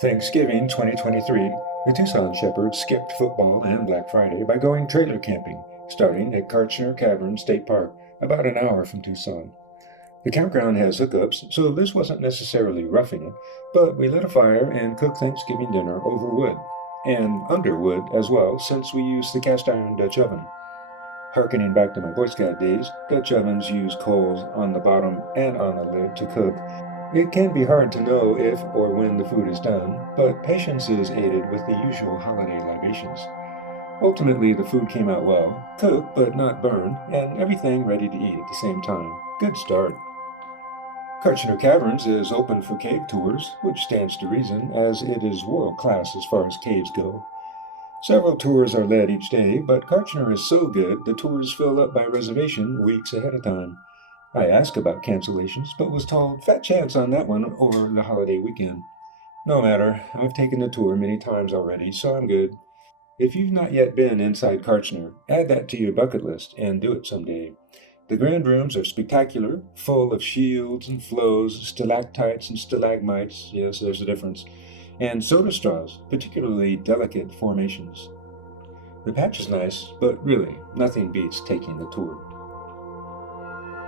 Thanksgiving 2023, the Tucson Shepherds skipped football and Black Friday by going trailer camping, starting at Kartchner Cavern State Park, about an hour from Tucson. The campground has hookups, so this wasn't necessarily roughing it, but we lit a fire and cooked Thanksgiving dinner over wood, and under wood as well, since we used the cast iron Dutch oven. Harkening back to my Boy Scout days, Dutch ovens use coals on the bottom and on the lid to cook. It can be hard to know if or when the food is done, but patience is aided with the usual holiday libations. Ultimately, the food came out well, cooked but not burned, and everything ready to eat at the same time. Good start. Kartchner Caverns is open for cave tours, which stands to reason, as it is world class as far as caves go. Several tours are led each day, but Kartchner is so good the tours fill up by reservation weeks ahead of time. I asked about cancellations, but was told fat chance on that one over the holiday weekend. No matter, I've taken the tour many times already, so I'm good. If you've not yet been inside Kartchner, add that to your bucket list and do it someday. The grand rooms are spectacular, full of shields and flows, stalactites and stalagmites, yes, there's a difference, and soda straws, particularly delicate formations. The patch is nice, but really, nothing beats taking the tour.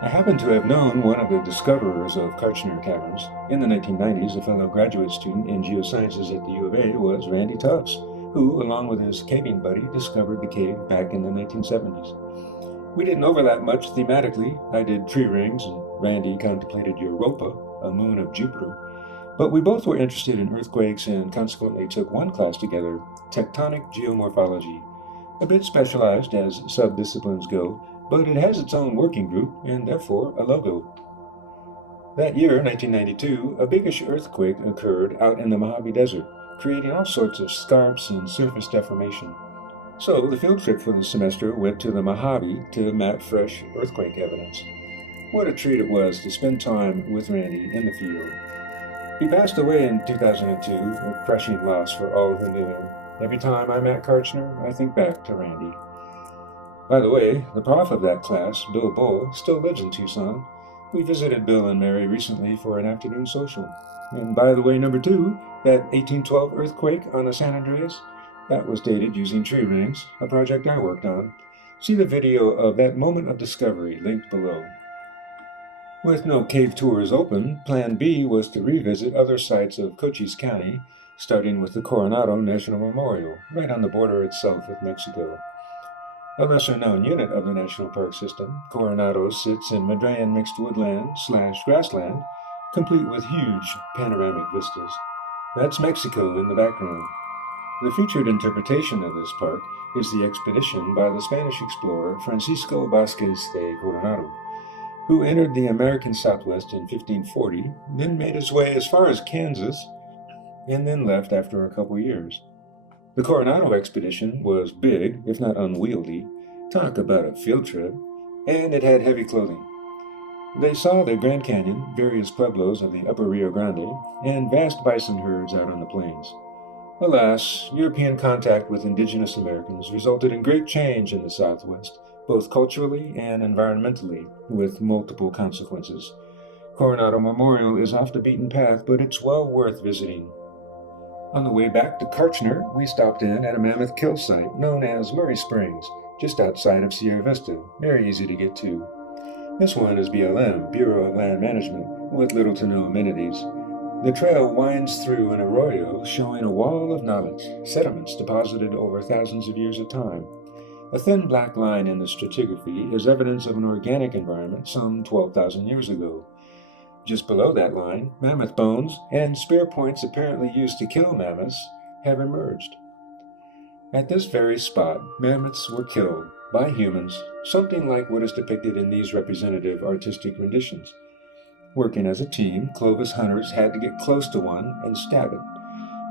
I happen to have known one of the discoverers of Kartchner Caverns. In the 1990s, a fellow graduate student in geosciences at the U of A was Randy Tufts, who, along with his caving buddy, discovered the cave back in the 1970s. We didn't overlap much thematically. I did tree rings, and Randy contemplated Europa, a moon of Jupiter. But we both were interested in earthquakes and consequently took one class together, tectonic geomorphology. A bit specialized as subdisciplines go, but it has its own working group and therefore a logo. That year, 1992, a biggish earthquake occurred out in the Mojave Desert, creating all sorts of scarps and surface deformation. So the field trip for the semester went to the Mojave to map fresh earthquake evidence. What a treat it was to spend time with Randy in the field. He passed away in 2002, a crushing loss for all who knew him. Every time I'm at Kartchner, I think back to Randy. By the way, the prof of that class, Bill Bull, still lives in Tucson. We visited Bill and Mary recently for an afternoon social. And by the way, number 2, that 1812 earthquake on the San Andreas, that was dated using tree rings, a project I worked on. See the video of that moment of discovery linked below. With no cave tours open, Plan B was to revisit other sites of Cochise County, starting with the Coronado National Memorial, right on the border itself with Mexico. A lesser-known unit of the national park system, Coronado sits in Madrean mixed woodland/grassland, complete with huge panoramic vistas. That's Mexico in the background. The featured interpretation of this park is the expedition by the Spanish explorer Francisco Vázquez de Coronado, who entered the American Southwest in 1540, then made his way as far as Kansas, and then left after a couple years. The Coronado expedition was big, if not unwieldy. Talk about a field trip. And it had heavy clothing. They saw the Grand Canyon, various pueblos of the upper Rio Grande, and vast bison herds out on the plains. Alas, European contact with indigenous Americans resulted in great change in the Southwest, both culturally and environmentally, with multiple consequences. Coronado Memorial is off the beaten path, but it's well worth visiting. On the way back to Kartchner, we stopped in at a mammoth kill site known as Murray Springs, just outside of Sierra Vista, very easy to get to. This one is BLM, Bureau of Land Management, with little to no amenities. The trail winds through an arroyo showing a wall of knowledge, sediments deposited over thousands of years of time. A thin black line in the stratigraphy is evidence of an organic environment some 12,000 years ago. Just below that line, mammoth bones and spear points apparently used to kill mammoths have emerged. At this very spot, mammoths were killed by humans, something like what is depicted in these representative artistic renditions. Working as a team, Clovis hunters had to get close to one and stab it.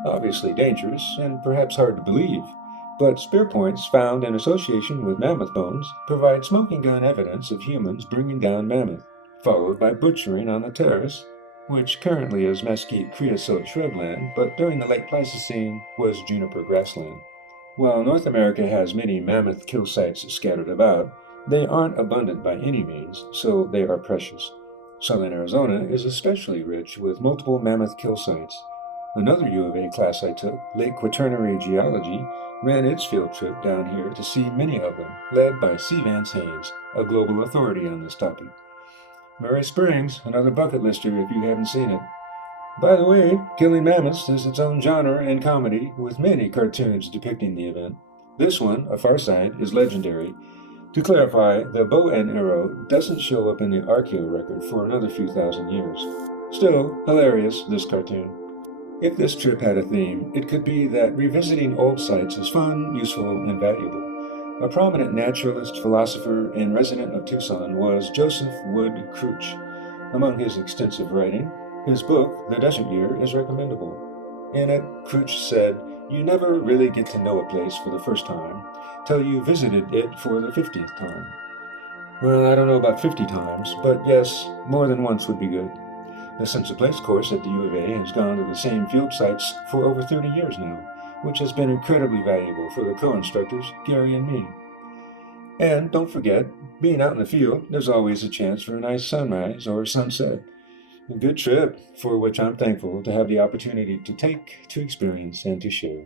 Obviously dangerous and perhaps hard to believe, but spear points found in association with mammoth bones provide smoking gun evidence of humans bringing down mammoth, followed by butchering on the terrace, which currently is mesquite creosote shrubland, but during the late Pleistocene was juniper grassland. While North America has many mammoth kill sites scattered about, they aren't abundant by any means, so they are precious. Southern Arizona is especially rich with multiple mammoth kill sites. Another U of A class I took, Lake Quaternary Geology, ran its field trip down here to see many of them, led by C. Vance Haynes, a global authority on this topic. Murray Springs, another bucket lister if you haven't seen it. By the way, Killing Mammoths is its own genre and comedy, with many cartoons depicting the event. This one, A Far Side, is legendary. To clarify, the bow and arrow doesn't show up in the archaeo record for another few thousand years. Still, hilarious, this cartoon. If this trip had a theme, it could be that revisiting old sites is fun, useful, and valuable. A prominent naturalist, philosopher, and resident of Tucson was Joseph Wood Crouch. Among his extensive writing, his book, The Desert Year, is recommendable. In it, Crouch said, "You never really get to know a place for the first time till you visited it for the 50th time." Well, I don't know about 50 times, but yes, more than once would be good. The Sense of Place course at the U of A has gone to the same field sites for over 30 years now, which has been incredibly valuable for the co-instructors, Gary and me. And don't forget, being out in the field, there's always a chance for a nice sunrise or sunset. A good trip, for which I'm thankful to have the opportunity to take, to experience, and to share.